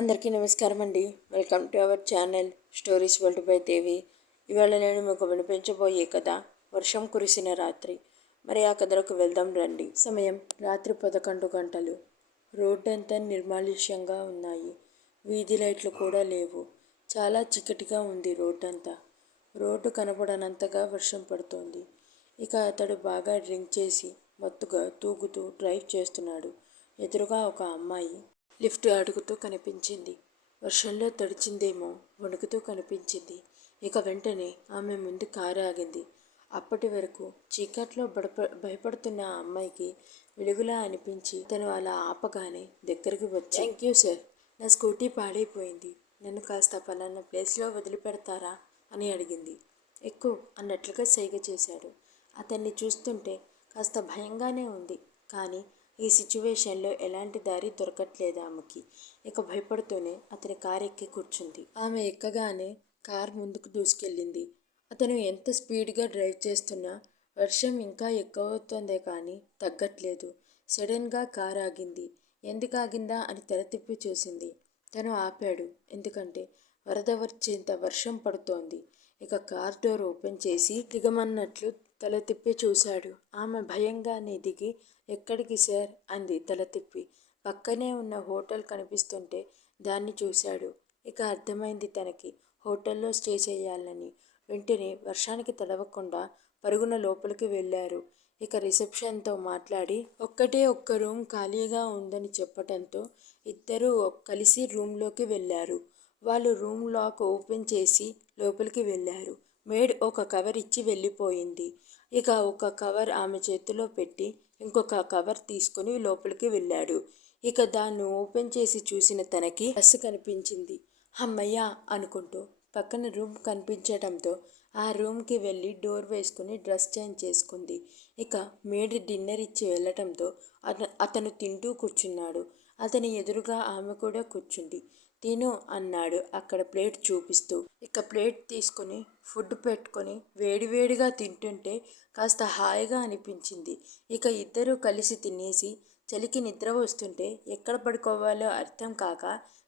అందరికీ నమస్కారం అండి. Welcome to our channel stories world by Devi. ఇవాళ నేను మీకు వినిపించబోయే కథ వర్షం కురిసిన రాత్రి. మరి ఆ కథలోకి వెళ్దాం రండి. సమయం రాత్రి 11 గంటలు. రోడ్డంతా నిర్మానుష్యంగా ఉన్నాయి. వీధి లైట్లు కూడా లేవు. చాలా చీకటిగా ఉంది రోడ్డంతా. రోడ్డు కనపడనంతగా వర్షం పడుతోంది. ఇక అతడు బాగా డ్రింక్ చేసి మత్తుగా తూగుతూ డ్రైవ్ చేస్తున్నాడు. ఎదురుగా ఒక అమ్మాయి లిఫ్ట్ అడుగుతూ కనిపించింది. వర్షంలో తడిచిందేమో వణుకుతూ కనిపించింది. ఇక వెంటనే ఆమె ముందు కారు ఆగింది. అప్పటి వరకు చీకట్లో భయపడుతున్న ఆ అమ్మాయికి వెలుగులా అనిపించి తను అలా ఆపగానే దగ్గరికి వచ్చి, థ్యాంక్ యూ సార్, నా స్కూటీ పాడైపోయింది, నన్ను కాస్త పలానా ప్లేస్లో వదిలిపెడతారా అని అడిగింది. ఎక్కువ అన్నట్లుగా సైగ చేశాడు. అతన్ని చూస్తుంటే కాస్త భయంగానే ఉంది. కానీ ఈ సిచ్యువేషన్లో ఎలాంటి దారి దొరకట్లేదు ఆమెకి. ఇక భయపడుతూనే అతని కారు ఎక్కి కూర్చుంది. ఆమె ఎక్కగానే కార్ ముందుకు దూసుకెళ్ళింది. అతను ఎంత స్పీడ్గా డ్రైవ్ చేస్తున్నా వర్షం ఇంకా ఎక్కువవుతోందే కానీ తగ్గట్లేదు. సడన్గా కార్ ఆగింది. ఎందుకు ఆగిందా అని తల తిప్పి చూసింది. తను ఆపాడు. ఎందుకంటే వరద వచ్చేంత వర్షం పడుతోంది. ఇక కార్ డోర్ ఓపెన్ చేసి దిగమన్నట్లు తల తిప్పి చూశాడు. ఆమె భయంగానే దిగి, ఎక్కడికి సార్ అంది తల తిప్పి. పక్కనే ఉన్న హోటల్ కనిపిస్తుంటే దాన్ని చూశాడు. ఇక అర్థమైంది తనకి హోటల్లో స్టే చేయాలని. వెంటనే వర్షానికి తడవకుండా పరుగున లోపలికి వెళ్ళారు. ఇక రిసెప్షన్తో మాట్లాడి ఒక్కటే ఒక్క రూమ్ ఖాళీగా ఉందని చెప్పటంతో ఇద్దరూ కలిసి రూమ్లోకి వెళ్ళారు. వాళ్ళు రూమ్ లాక్ ఓపెన్ చేసి లోపలికి వెళ్ళారు. మేడ్ ఒక కవర్ ఇచ్చి వెళ్ళిపోయింది. ఇక ఒక కవర్ ఆమె చేతిలో పెట్టి ఇంకొక కవర్ తీసుకుని లోపలికి వెళ్ళాడు. ఇక దాన్ని ఓపెన్ చేసి చూసిన తనకి డ్రెస్ కనిపించింది. అమ్మయ్యా అనుకుంటూ పక్కన రూమ్ కనిపించడంతో ఆ రూమ్కి వెళ్ళి డోర్ వేసుకుని డ్రెస్ చేంజ్ చేసుకుంది. ఇక మేడ్ డిన్నర్ ఇచ్చి వెళ్ళటంతో అతను తింటూ కూర్చున్నాడు. అతని ఎదురుగా ఆమె కూడా కూర్చుంది. తిను అన్నాడు అక్కడ ప్లేట్ చూపిస్తూ. ఇక ప్లేట్ తీసుకుని ఫుడ్ పెట్టుకొని వేడివేడిగా తింటుంటే కాస్త హాయిగా అనిపించింది. ఇక ఇద్దరూ కలిసి తినేసి చలికి నిద్ర వస్తుంటే ఎక్కడ పడుకోవాలో అర్థం కాక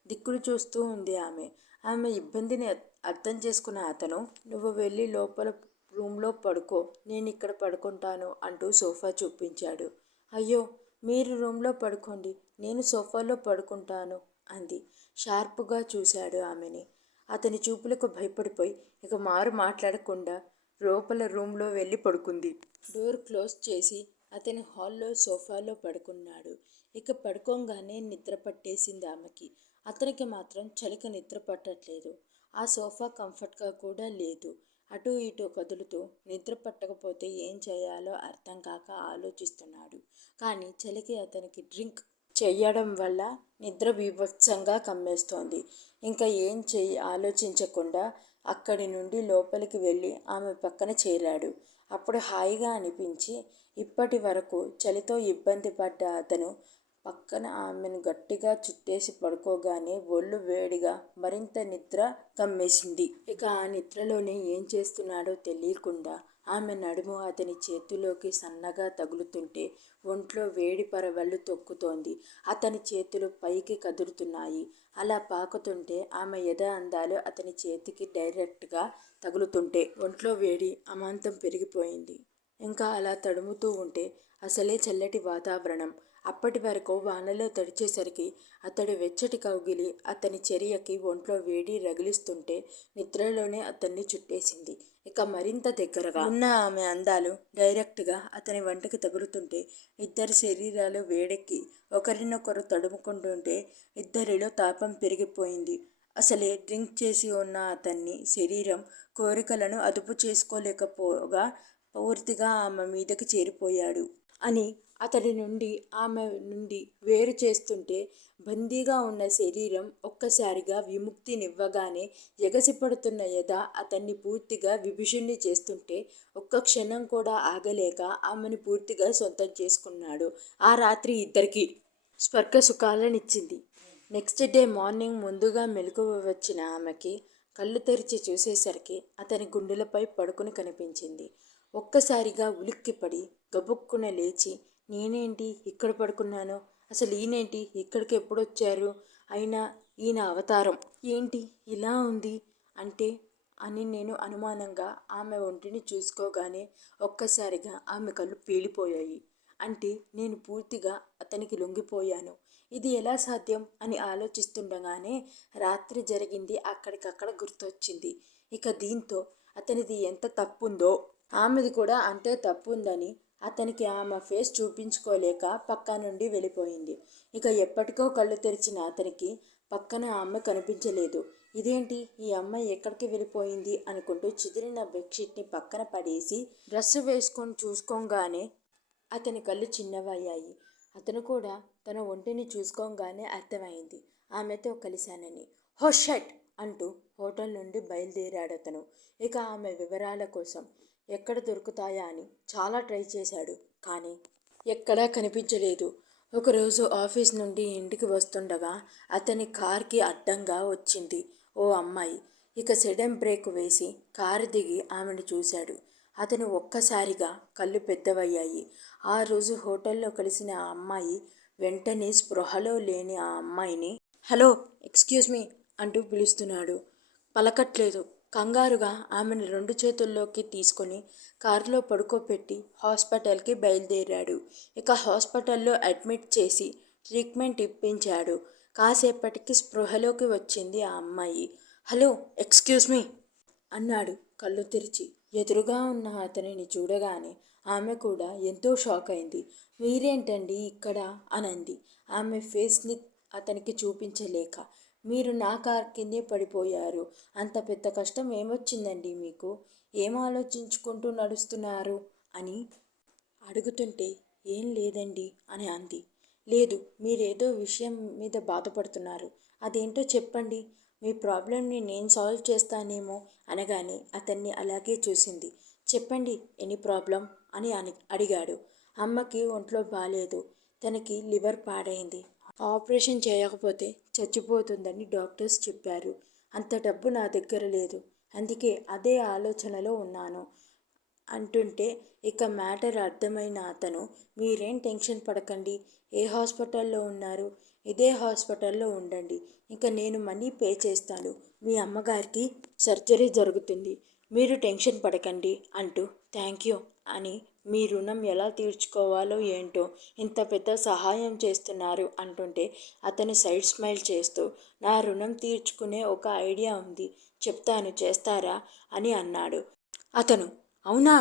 దిక్కులు చూస్తూ ఉంది ఆమె. ఆమె ఇబ్బందిని అర్థం చేసుకున్న అతను, నువ్వు వెళ్ళి లోపల రూమ్లో పడుకో, నేను ఇక్కడ పడుకుంటాను అంటూ సోఫా చూపించాడు. అయ్యో, మీరు రూమ్లో పడుకోండి, నేను సోఫాలో పడుకుంటాను అంది. షార్ప్గా చూశాడు ఆమెని. అతని చూపులకు భయపడిపోయి ఇక మాట్లాడకుండా లోపల రూమ్లో వెళ్ళి పడుకుంది. డోర్ క్లోజ్ చేసి అతని హాల్లో సోఫాలో పడుకున్నాడు. ఇక పడుకోగానే నిద్ర పట్టేసింది ఆమెకి. అతనికి మాత్రం చలికి నిద్ర పట్టట్లేదు. ఆ సోఫా కంఫర్ట్గా కూడా లేదు. అటు ఇటు కదులుతూ నిద్ర పట్టకపోతే ఏం చేయాలో అర్థం కాక ఆలోచిస్తున్నాడు. కానీ చలికి అతనికి డ్రింక్ చెయ్యడం వల్ల నిద్ర బీభత్సంగా కమ్మేస్తోంది. ఇంకా ఏం ఆలోచించకుండా అక్కడి నుండి లోపలికి వెళ్ళి ఆమె పక్కన చేరాడు. అప్పుడు హాయిగా అనిపించి ఇప్పటి వరకు చలితో ఇబ్బంది పడ్డ అతను పక్కన ఆమెను గట్టిగా చుట్టేసి పడుకోగానే ఒళ్ళు వేడిగా మరింత నిద్ర కమ్మేసింది. ఇక ఆ నిద్రలోనే ఏం చేస్తున్నాడో తెలియకుండా ఆమె నడుము అతని చేతిలోకి సన్నగా తగులుతుంటే ఒంట్లో వేడి పరవళ్ళు తొక్కుతోంది. అతని చేతులు పైకి కదులుతున్నాయి. అలా పాకుతుంటే ఆమె ఎద అందాలు అతని చేతికి డైరెక్ట్గా తగులుతుంటే ఒంట్లో వేడి అమాంతం పెరిగిపోయింది. ఇంకా అలా తడుముతూ ఉంటే అసలే చల్లటి వాతావరణం. అప్పటి వరకు వానలో తడిచేసరికి అతడు వెచ్చటి కౌగిలి అతని చర్యకి ఒంట్లో వేడి రగిలిస్తుంటే నిద్రలోనే అతన్ని చుట్టేసింది. ఇక మరింత దగ్గరగా ఉన్న ఆమె అందాలు డైరెక్ట్గా అతని వంటకి తగులుతుంటే ఇద్దరి శరీరాలు వేడెక్కి ఒకరినొకరు తడుముకుంటుంటే ఇద్దరిలో తాపం పెరిగిపోయింది. అసలే డ్రింక్ చేసి ఉన్న అతన్ని శరీరం కోరికలను అదుపు చేసుకోలేకపోగా పూర్తిగా ఆమె మీదకి చేరిపోయాడు అని అతడి నుండి ఆమె నుండి వేరు చేస్తుంటే బందీగా ఉన్న శరీరం ఒక్కసారిగా విముక్తినివ్వగానే ఎగసిపడుతున్న ఎద అతన్ని పూర్తిగా విభుషుణ్ణి చేస్తుంటే ఒక్క క్షణం కూడా ఆగలేక ఆమెను పూర్తిగా సొంతం చేసుకున్నాడు. ఆ రాత్రి ఇద్దరికీ స్వర్గ సుఖాలనిచ్చింది. నెక్స్ట్ డే మార్నింగ్ ముందుగా మెలకువ వచ్చిన ఆమెకి కళ్ళు తెరిచి చూసేసరికి అతని గుండెలపై పడుకుని కనిపించింది. ఒక్కసారిగా ఉలిక్కిపడి గబుక్కున లేచి, నేనేంటి ఇక్కడ పడుకున్నాను, అసలు ఈయనేంటి ఇక్కడికి ఎప్పుడొచ్చారు, అయినా ఈయన అవతారం ఏంటి ఇలా ఉంది అంటే అని నేను అనుమానంగా ఆమె ఒంటిని చూసుకోగానే ఒక్కసారిగా ఆమె కళ్ళు పేలిపోయాయి. అంటే నేను పూర్తిగా అతనికి లొంగిపోయాను. ఇది ఎలా సాధ్యం అని ఆలోచిస్తుండగానే రాత్రి జరిగింది అక్కడికక్కడ గుర్తొచ్చింది. ఇక దీంతో అతనిది ఎంత తప్పుందో ఆమెది కూడా అంతే తప్పుందని అతనికి ఆమె ఫేస్ చూపించుకోలేక పక్క నుండి వెళ్ళిపోయింది. ఇక ఎప్పటికో కళ్ళు తెరిచిన అతనికి పక్కన ఆమె కనిపించలేదు. ఇదేంటి ఈ అమ్మాయి ఎక్కడికి వెళ్ళిపోయింది అనుకుంటూ చిదిరిన బెడ్షీట్ని పక్కన పడేసి డ్రెస్సు వేసుకొని చూసుకోగానే అతని కళ్ళు చిన్నవయ్యాయి. అతను కూడా తన ఒంటిని చూసుకోగానే అర్థమైంది ఆమెతో కలిశానని. హో షట్ అంటూ హోటల్ నుండి బయలుదేరాడతను. ఇక ఆమె వివరాల కోసం ఎక్కడ దొరుకుతాయా అని చాలా ట్రై చేశాడు. కానీ ఎక్కడా కనిపించలేదు. ఒకరోజు ఆఫీస్ నుండి ఇంటికి వస్తుండగా అతని కార్కి అడ్డంగా వచ్చింది ఓ అమ్మాయి. ఇక సడన్ బ్రేక్ వేసి కారు దిగి ఆమెను చూశాడు. అతను ఒక్కసారిగా కళ్ళు పెద్దవయ్యాయి. ఆ రోజు హోటల్లో కలిసిన ఆ అమ్మాయి వెంటనే స్పృహలో లేని ఆ అమ్మాయిని హలో ఎక్స్క్యూజ్ మీ అంటూ పిలుస్తున్నాడు. పలకట్లేదు. కంగారుగా ఆమెను 2 చేతుల్లోకి తీసుకొని కారులో పడుకోపెట్టి హాస్పిటల్కి బయలుదేరాడు. ఇక హాస్పిటల్లో అడ్మిట్ చేసి ట్రీట్మెంట్ ఇప్పించాడు. కాసేపటికి స్పృహలోకి వచ్చింది ఆ అమ్మాయి. హలో ఎక్స్క్యూజ్ మీ అన్నాడు కళ్ళు తెరిచి. ఎదురుగా ఉన్న అతనిని చూడగానే ఆమె కూడా ఎంతో షాక్ అయింది. మీరేంటండి ఇక్కడ అనంది ఆమె ఫేస్ని అతనికి చూపించలేక. మీరు నా కార్ కిందే పడిపోయారు. అంత పెద్ద కష్టం ఏమొచ్చిందండి మీకు? ఏం ఆలోచించుకుంటూ నడుస్తున్నారు అని అడుగుతుంటే ఏం లేదండి అని అంది. లేదు, మీరేదో విషయం మీద బాధపడుతున్నారు. అదేంటో చెప్పండి. మీ ప్రాబ్లంని నేను సాల్వ్ చేస్తానేమో అనగానే అతన్ని అలాగే చూసింది. చెప్పండి ఎనీ ప్రాబ్లం అని అడిగాడు. అమ్మకి ఒంట్లో బాలేదు. తనకి లివర్ పాడైంది. ఆపరేషన్ చేయకపోతే చచ్చిపోతుందని డాక్టర్స్ చెప్పారు. అంత డబ్బు నా దగ్గర లేదు. అందుకే అదే ఆలోచనలో ఉన్నాను అంటుంటే ఇక మ్యాటర్ అర్థమైన అతను మీరేం టెన్షన్ పడకండి. ఏ హాస్పిటల్లో ఉన్నారు? ఇదే హాస్పిటల్లో ఉండండి. ఇక నేను మనీ పే చేస్తాను. మీ అమ్మగారికి సర్జరీ జరుగుతుంది. మీరు టెన్షన్ పడకండి అంటూ థ్యాంక్ యూ అని మీ రుణం ఎలా తీర్చుకోవాలో ఏంటో ఇంత పెద్ద సహాయం చేస్తున్నారు అంటుంటే అతను సైడ్ స్మైల్ చేస్తూ నా రుణం తీర్చుకునే ఒక ఐడియా ఉంది, చెప్తాను, చేస్తారా అని అన్నాడు. అతను అవునా,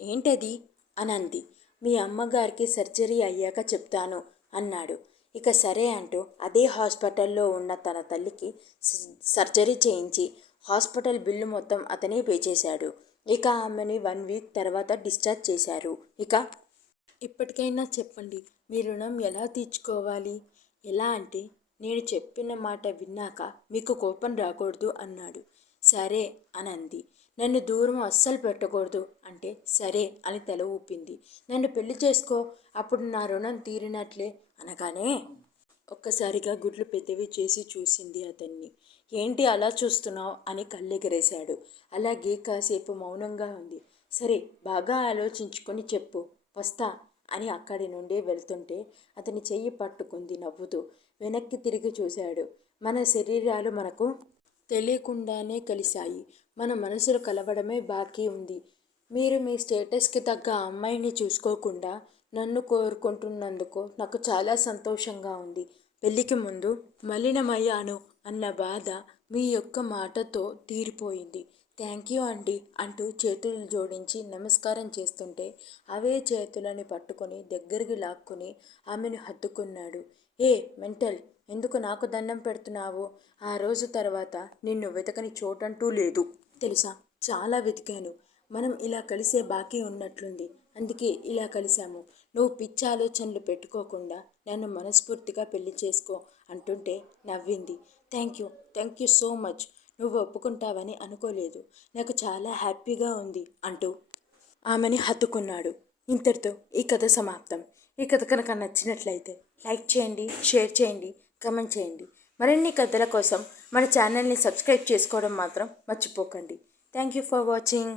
ఏంటది అనంది. మీ అమ్మగారికి సర్జరీ అయ్యాక చెప్తాను అన్నాడు. ఇక సరే అంటూ అదే హాస్పిటల్లో ఉన్న తన తల్లికి సర్జరీ చేయించి హాస్పిటల్ బిల్లు మొత్తం అతనే పే చేశాడు. ఇక ఆమెని 1 వీక్ తర్వాత డిశ్చార్జ్ చేశారు. ఇక ఇప్పటికైనా చెప్పండి, మీ రుణం ఎలా తీర్చుకోవాలి? ఎలా అంటే నేను చెప్పిన మాట విన్నాక మీకు కోపం రాకూడదు అన్నాడు. సరే అనంది. నన్ను దూరం అస్సలు పెట్టకూడదు అంటే సరే అని తల ఊపింది. నన్ను పెళ్లి చేసుకో, అప్పుడు నా రుణం తీరినట్లే అనగానే ఒక్కసారిగా గుడ్లు పెద్దవి చేసి చూసింది అతన్ని. ఏంటి అలా చూస్తున్నావు అని కళ్ళెగరేశాడు. అలాగే కాసేపు మౌనంగా ఉంది. సరే, బాగా ఆలోచించుకొని చెప్పు, వస్తా అని అక్కడి నుండి వెళ్తుంటే అతని చెయ్యి పట్టుకుంది నవ్వుతూ. వెనక్కి తిరిగి చూశాడు. మన శరీరాలు మనకు తెలియకుండానే కలిశాయి. మన మనసులు కలవడమే బాకీ ఉంది. మీరు మీ స్టేటస్కి తగ్గ అమ్మాయిని చూసుకోకుండా నన్ను కోరుకుంటున్నందుకు నాకు చాలా సంతోషంగా ఉంది. పెళ్ళికి ముందు మలినమయ్యాను అన్న బాధ మీ యొక్క మాటతో తీరిపోయింది. థ్యాంక్ యూ అండి అంటూ చేతులు జోడించి నమస్కారం చేస్తుంటే అవే చేతులని పట్టుకొని దగ్గరికి లాక్కుని ఆమెను హత్తుకున్నాడు. ఏ మెంటల్, ఎందుకు నాకు దండం పెడుతున్నావు? ఆ రోజు తర్వాత నిన్ను వెతకని చోటంటూ లేదు తెలుసా. చాలా వెతికాను. మనం ఇలా కలిసే బాకీ ఉన్నట్లుంది. అందుకే ఇలా కలిశాము. నువ్వు పిచ్చి ఆలోచనలు పెట్టుకోకుండా నన్ను మనస్ఫూర్తిగా పెళ్లి చేసుకో అంటుంటే నవ్వింది. Thank you so much. నువ్వు ఒప్పుకుంటావని అనుకోలేదు. నాకు చాలా హ్యాపీగా ఉంది అంటూ ఆమెని హత్తుకున్నాడు. ఇంతటితో ఈ కథ సమాప్తం. ఈ కథ కనుక నచ్చినట్లయితే లైక్ చేయండి, షేర్ చేయండి, కామెంట్ చేయండి. మరిన్ని కథల కోసం మన ఛానల్ని సబ్స్క్రైబ్ చేసుకోవడం మాత్రం మర్చిపోకండి. Thank you for watching.